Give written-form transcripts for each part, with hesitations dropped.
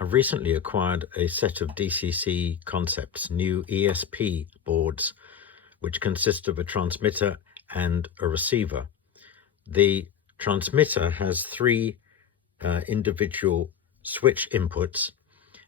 I've recently acquired a set of DCC Concepts new ESP boards, which consist of a transmitter and a receiver. The transmitter has three individual switch inputs,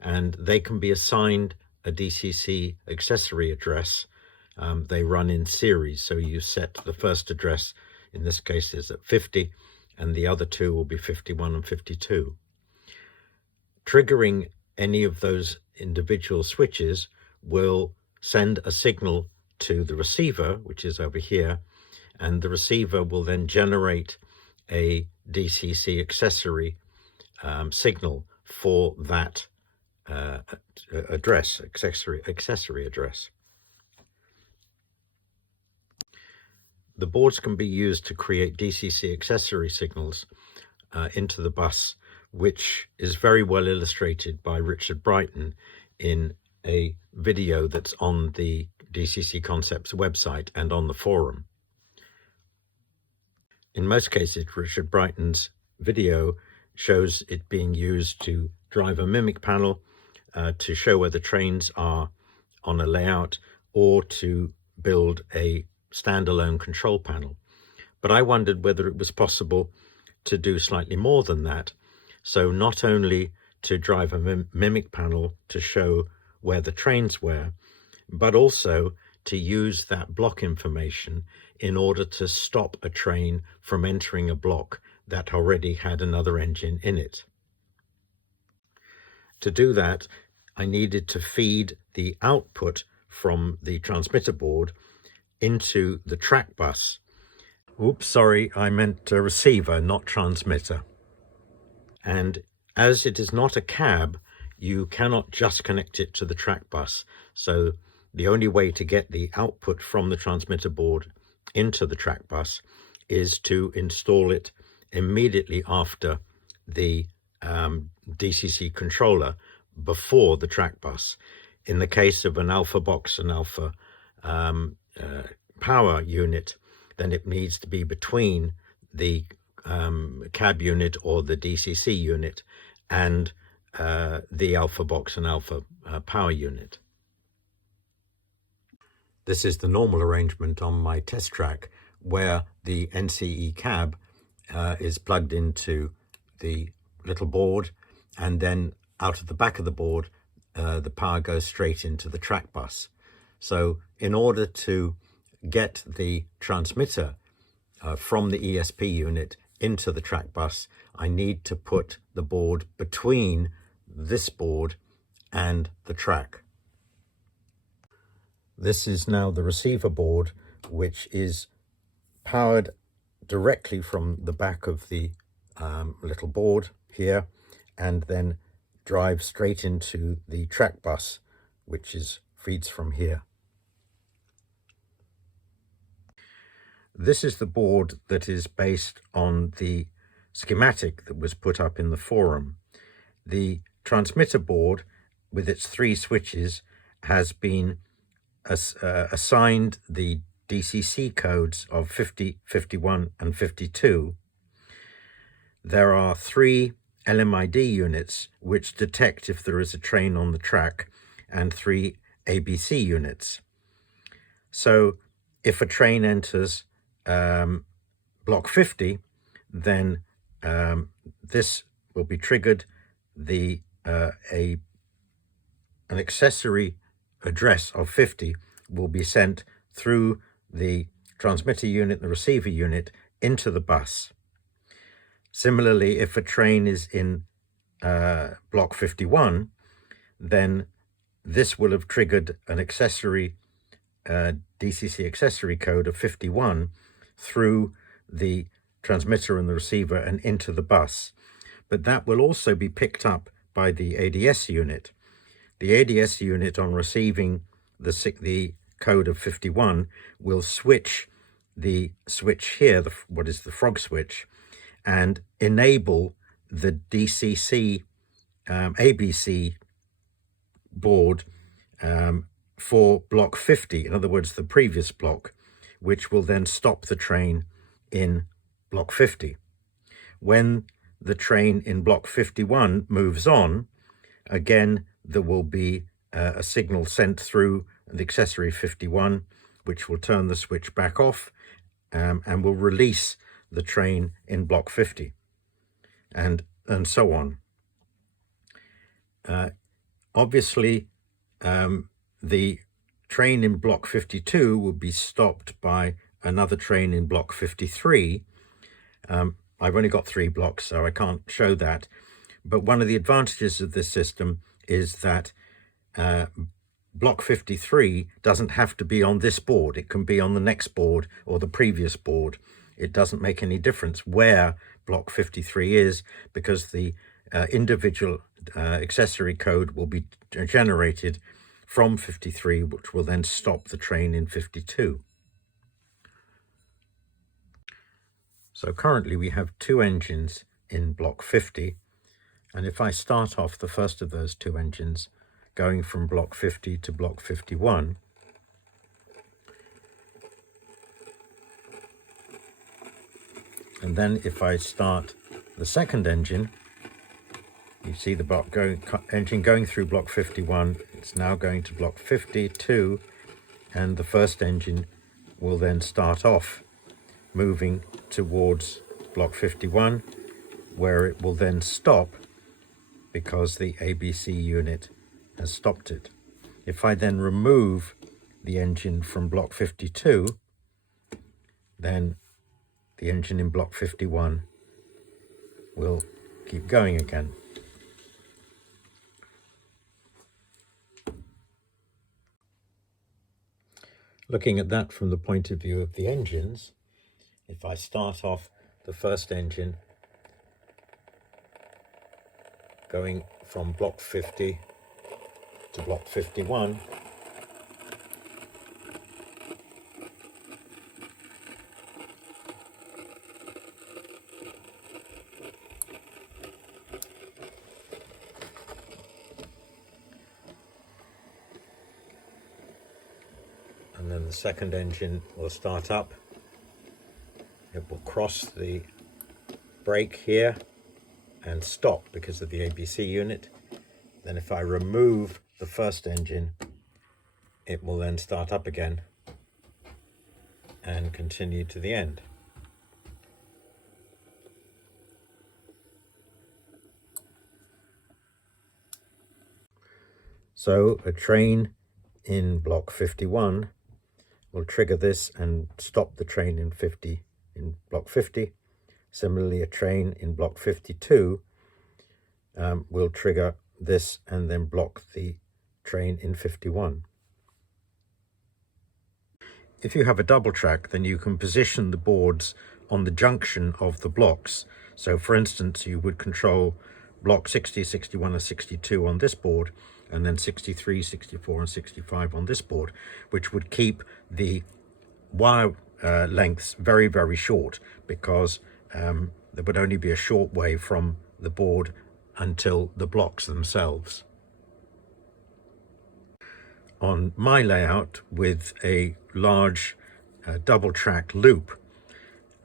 and they can be assigned a DCC accessory address. They run in series, so you set the first address, in this case is at 50, and the other two will be 51 and 52. Triggering any of those individual switches will send a signal to the receiver, which is over here, and the receiver will then generate a DCC accessory signal for that address, accessory address. The boards can be used to create DCC accessory signals into the bus, which is very well illustrated by Richard Brighton in a video that's on the DCC Concepts website and on the forum. In most cases, Richard Brighton's video shows it being used to drive a mimic panel, to show where the trains are on a layout, or to build a standalone control panel. But I wondered whether it was possible to do slightly more than that. So not only to drive a mimic panel to show where the trains were, but also to use that block information in order to stop a train from entering a block that already had another engine in it. To do that, I needed to feed the output from the transmitter board into the track bus. Oops, sorry, I meant receiver, not transmitter. And as it is not a cab, you cannot just connect it to the track bus. So the only way to get the output from the transmitter board into the track bus is to install it immediately after the DCC controller before the track bus. In the case of an alpha box and alpha power unit, then it needs to be between the cab unit or the DCC unit and the alpha box and alpha power unit. This is the normal arrangement on my test track, where the NCE cab is plugged into the little board, and then out of the back of the board the power goes straight into the track bus. So in order to get the transmitter from the ESP unit into the track bus, I need to put the board between this board and the track. This is now the receiver board, which is powered directly from the back of the little board here, and then drives straight into the track bus, which feeds from here. This is the board that is based on the schematic that was put up in the forum. The transmitter board, with its three switches, has been assigned the DCC codes of 50, 51, and 52. There are three LMID units which detect if there is a train on the track, and three ABC units. So if a train enters block 50, then this will be triggered. An accessory address of 50 will be sent through the transmitter unit, the receiver unit, into the bus. Similarly, if a train is in block 51, then this will have triggered an accessory DCC accessory code of 51 through the transmitter and the receiver and into the bus. But that will also be picked up by the ADS unit. The ADS unit, on receiving the code of 51, will switch the switch here, what is the frog switch, and enable the DCC ABC board for block 50, in other words, the previous block, which will then stop the train in block 50. When the train in block 51 moves on, again, there will be a signal sent through the accessory 51, which will turn the switch back off and will release the train in block 50, and so on. Obviously, the train in block 52 will be stopped by another train in block 53. I've only got 3 blocks, so I can't show that. But one of the advantages of this system is that block 53 doesn't have to be on this board. It can be on the next board or the previous board. It doesn't make any difference where block 53 is, because the individual accessory code will be generated from 53, which will then stop the train in 52. So currently we have 2 engines in block 50, and if I start off the first of those 2 engines going from block 50 to block 51, and then if I start the second engine, you see the engine going through block 51, it's now going to block 52, and the first engine will then start off moving towards block 51, where it will then stop because the ABC unit has stopped it. If I then remove the engine from block 52, then the engine in block 51 will keep going again. Looking at that from the point of view of the engines, if I start off the first engine going from block 50 to block 51, and then the second engine will start up. It will cross the brake here and stop because of the ABC unit. Then if I remove the first engine, it will then start up again and continue to the end. So a train in block 51 will trigger this and stop the train in block 50. Similarly, a train in block 52 will trigger this and then block the train in 51. If you have a double track, then you can position the boards on the junction of the blocks. So for instance, you would control block 60, 61 and 62 on this board, and then 63, 64 and 65 on this board, which would keep the wire lengths very, very short, because there would only be a short way from the board until the blocks themselves. On my layout with a large double track loop,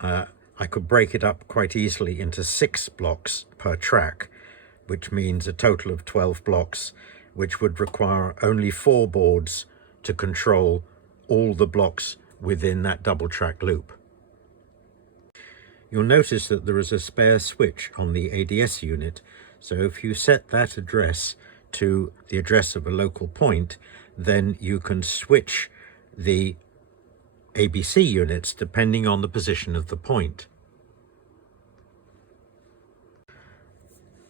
I could break it up quite easily into 6 blocks per track, which means a total of 12 blocks, which would require only 4 boards to control all the blocks within that double track loop. You'll notice that there is a spare switch on the ADS unit, so if you set that address to the address of a local point, then you can switch the ABC units depending on the position of the point.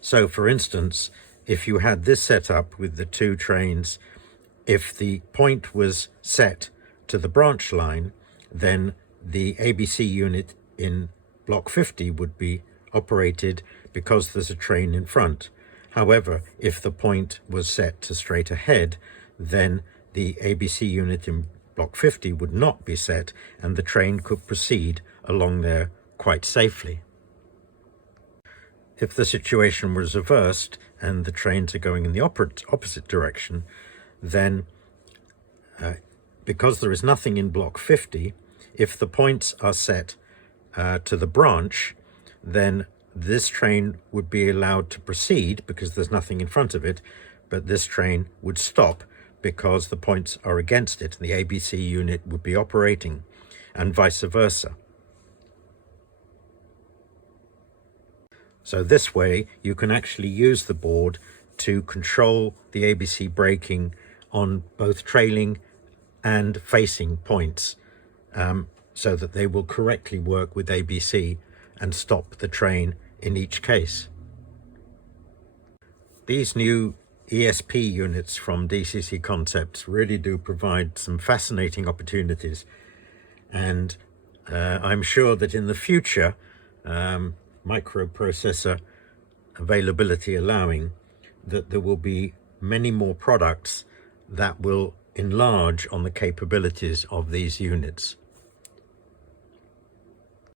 So for instance, if you had this set up with the 2 trains, if the point was set to the branch line, then the ABC unit in block 50 would be operated because there's a train in front. However, if the point was set to straight ahead, then the ABC unit in block 50 would not be set, and the train could proceed along there quite safely. If the situation was reversed and the trains are going in the opposite direction, then because there is nothing in block 50, if the points are set to the branch, then this train would be allowed to proceed because there's nothing in front of it, but this train would stop because the points are against it and the ABC unit would be operating, and vice versa. So this way you can actually use the board to control the ABC braking on both trailing and facing points, so that they will correctly work with ABC and stop the train in each case. These new ESP units from DCC Concepts really do provide some fascinating opportunities, and I'm sure that in the future, microprocessor availability allowing, that there will be many more products that will enlarge on the capabilities of these units.